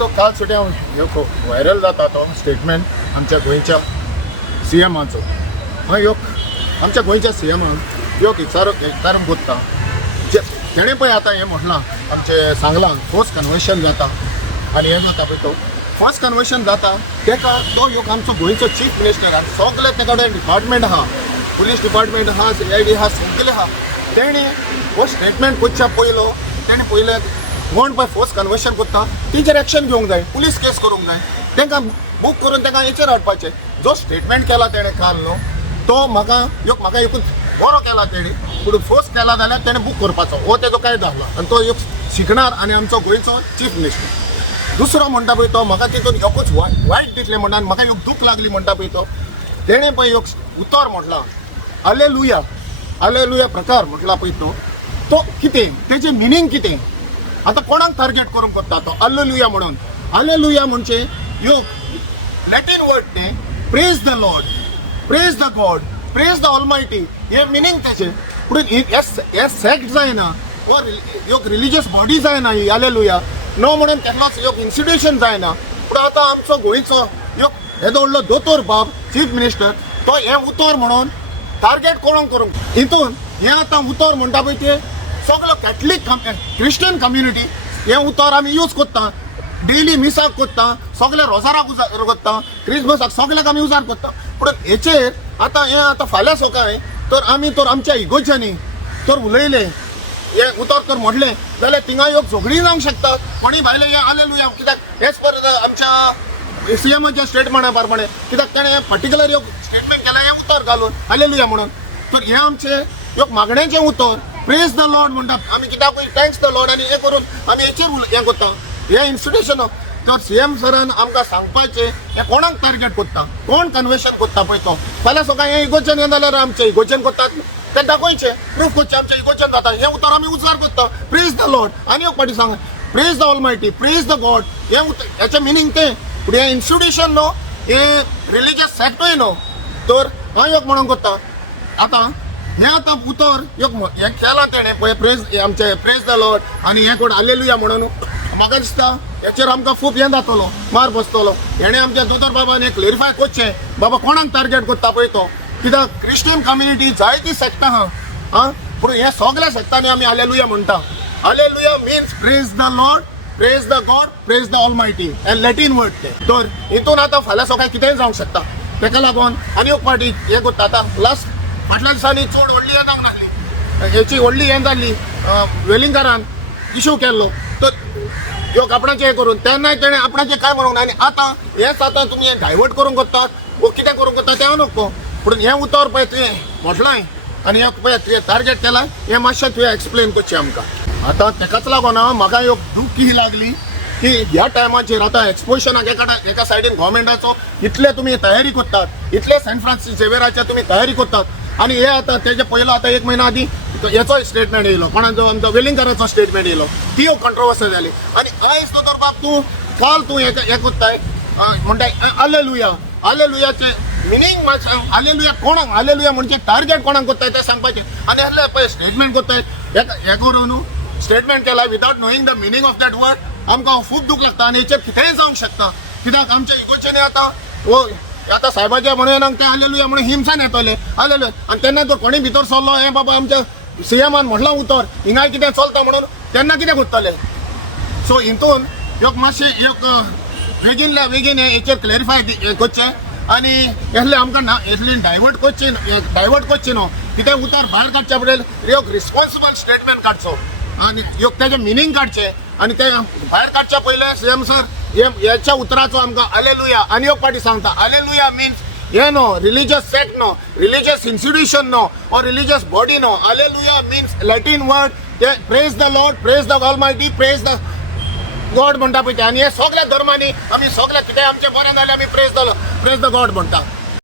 तो काल सुद्या व्हायरल जाता तो स्टेटमेंट आमच्या गोंयच्या CMाचो. ह्यो आमच्या गोंयच्या CMान ह्यो विचारूंक कोत्ता तेणें पळय आतां हें म्हटलां आमचे सांगलां फोर्स कन्वर्शन जाता आनी हें जाता पळय तो फर्स्ट कन्वर्शन जाता तेका तो आमचो गोंयचो चीफ मिनिस्टर आनी सगळे तेका कडेन डिपार्टमेंट आहा, पुलीस डिपार्टमेंट आहा, CID आहा, सगळे आहा. तेणी हो स्टेटमेंट करच्या पयलो तेणें पयलें कोण पळय फोर्स कन्वर्शन करता तेचेर एक्शन घेवंक जाय, पुलीस केस करूंक जाय, तांकां बूक करून तांकां हेचेर हाडपाचें. जो स्टेटमेंट केला तेणें काल न्हू तो म्हाका एकूच बरो केला तेणी, पूण फोर्स केला जाल्यार तेणें बूक करपाचो हो तेजो कायदो आसलो आनी तो शिकणार आनी आमचो गोंयचो चीफ मिनिस्टर. दुसरो म्हणटा पळय तो म्हाका तितून एकूच वायट दिसलें म्हणटा आनी म्हाका दूख लागली म्हणटा पळय तो तेणें पळय उतर म्हटलां हालेलुया प्रकार म्हटला पळय तो कितें तेजें मिनींग कितें. आतां कोणाक टार्गेट करूंक कोत्ता तो हालेलुया म्हणून. हालेलुया म्हणजे लॅटीन वर्ड तें praise the Lord, praise the God, praise the ऑलमायटी हे मिनींग तेजें. पूण हे सॅक्ट जायना वा रिलिजियस बॉडी जायना ही हालेलुया नो म्हणून केन्नाच इन्स्टिट्यूशन जायना. पूण आतां आमचो गोंयचो येदो व्हडलो दोतोर बाब चीफ मिनिस्टर तो हें उतर म्हणून टार्गेट कोणाक करूंक हितून हें आतां उतर म्हणटा पळय तें सगळो कॅथलीक क्रिश्चन कम्युनिटी हें उतर आमी यूज कोत्ता, डेली मिसाक कोत्ता, सगळे रोजाराक उजार कोत्ता, क्रिसमसाक सगळ्याक आमी उजार कोत्ता. पूण हेचेर आतां फाल्यां सकाळीं तर आमी तर आमच्या इगोर्जांनी तर उलयले हें उतर तर म्हटलें जाल्यार थिंगा झगडीं जावंक शकता. कोणी भायले हें हालेलुया कित्याक एज पर आमच्या CMच्या स्टेटमेंटा प्रमाणे कित्याक ताणें पर्टिक्युलर स्टेटमेंट केला हें उतर घालून हालेलुया म्हणून. तर हें आमचें मागणेचें उतर प्रेज द लॉर्ड म्हणटात आमी कित्याक थँक्स द लॉर्ड आनी हें करून आमी हेचेर हें कोत्ता हें इन्स्टिट्यूशन. तर CM सरान आमकां सांगपाचें हें कोणाक टार्गेट कोत्ता, कोण कन्वर्शन कोत्ता पळय तो. फाल्यां सकाळीं हें इगोर्जन यें जाल्यार आमचें इगोर्जन कोत्तात तें दाखोवचें, प्रूफ करचें आमचें इगोर्जन जाता. हें उतर आमी उजार कोत्ता प्रेज द लॉर्ड आनी एक फावटी सांग praise the almighty, praise the God हें हेचें मिनींग तें. पूण हें इन्स्टिट्यूशन न्हू हें रिलिजियस सॅक्टूय न्हू. तर हांव एक म्हणून कोत्ता आतां उतर हें केलां तेणें पळय प्रेज आमचें प्रेज द लॉर्ड आनी हें कोण हालेलुया म्हणून म्हाका दिसता हेचेर आमकां खूब हें जातलो मार बसतलो. हेणें आमच्या दोतोर बाबान हें क्लेरिफाय करचें बाबा कोणाक टार्गेट करता पळय तो. कित्याक क्रिश्चन कम्युनिटी जायतीं सॅक्टां आहा पूण हे सगळ्या सॅक्टांनी आमी हालेलुया म्हणटा. Hallelujah means praise the Lord, praise the God, praise the ऑलमायटी end Latin word ते. तर हितून आतां फाल्यां सकाळीं कितेंय जावंक शकता. तेका लागून आनी एक फावटी हें करता आतां लास्ट फाटल्या दिसांनी चड व्हडली हें जावंक नासली हेची व्हडली हें जाल्ली वेलिंगरान इशू केल्लो तर ह्यो आपणाचें हें करून तेन्नाय तेणें आपणाचें काय म्हणूंक ना. आनी आतां हेंच आतां तुमी हें डायवर्ट करूंक कोत्तात वो कितें करूंक कोत्ता तें नको. पूण हें उतर पळय तुवें म्हटलांय आनी हें पळय तुवें टार्गेट केलां हें मातशें तुवें एक्सप्लेन करचें आमकां. आतां तेकाच लागून म्हाका एक दूख ही लागली की ह्या टायमाचेर आतां एक्सपोजिशनाक एका सायडीन गव्हर्मेंटाचो इतले तुमी तयारी करतात, इतले सेंट फ्रांसीस झेवियराच्या तुमी तयारी करतात आनी हे आतां तेजे पयलो आतां 1 म्हयनो आदीं हेचो स्टेटमेंट येयलो कोणाचो आमचो वेलिंगराचो स्टेटमेंट येयलो ती कंट्रोवर्सी जाली. आनी आयज दोतोर बाब काल तूं हें कोत्ताय म्हणटाय हालेलुयाचें मिनींग मातशें हालेलुया कोणाक हालेलुया म्हणजे टार्गेट कोणाक कोत्ताय तें सांगपाचें. आनी असले पळय स्टेटमेंट कोत्ताय हें करून स्टेटमेंट केला without knowing the meaning of that word आमकां खूब दूख लागता. आनी हेचेर कितेंय जावंक शकता कित्याक आमच्या इगोर्जेनी आतां साहेबाच्या म्हणून तें हालेलुया म्हणून हिंसान येतले हालेलुया. आनी तेन्ना जर कोणी भितर सरलो हें बाबा आमच्या CMान म्हटलां उतर हिंगाय कितें चलता म्हणून तेन्ना कितें करतले. सो हितून मातशें बेगीन हेचेर क्लेरिफाय करचें आनी हेसले आमकां हेसली डायवर्ट करचें न्हू. कितें उतर भायर काडच्या पडेल रिस्पॉन्सिबल स्टेटमेंट काडचो आनी तेजें मिनींग काडचें आनी तें भायर काडच्या पयलें CM सर ह्याच्या उतराचो आमकां हालेलुया आनी एक फावटी सांगता हालेलुया मिन्स हे no religious sect no, religious institution no और religious body no. Hallelujah means Latin word ते praise the Lord, praise the almighty, praise the God म्हणटा पळय ते. आनी हे सगळ्या धर्मांनी आमी सगळ्या कितें आमचें बरें जालें आमी प्रेज द गॉड म्हणटा.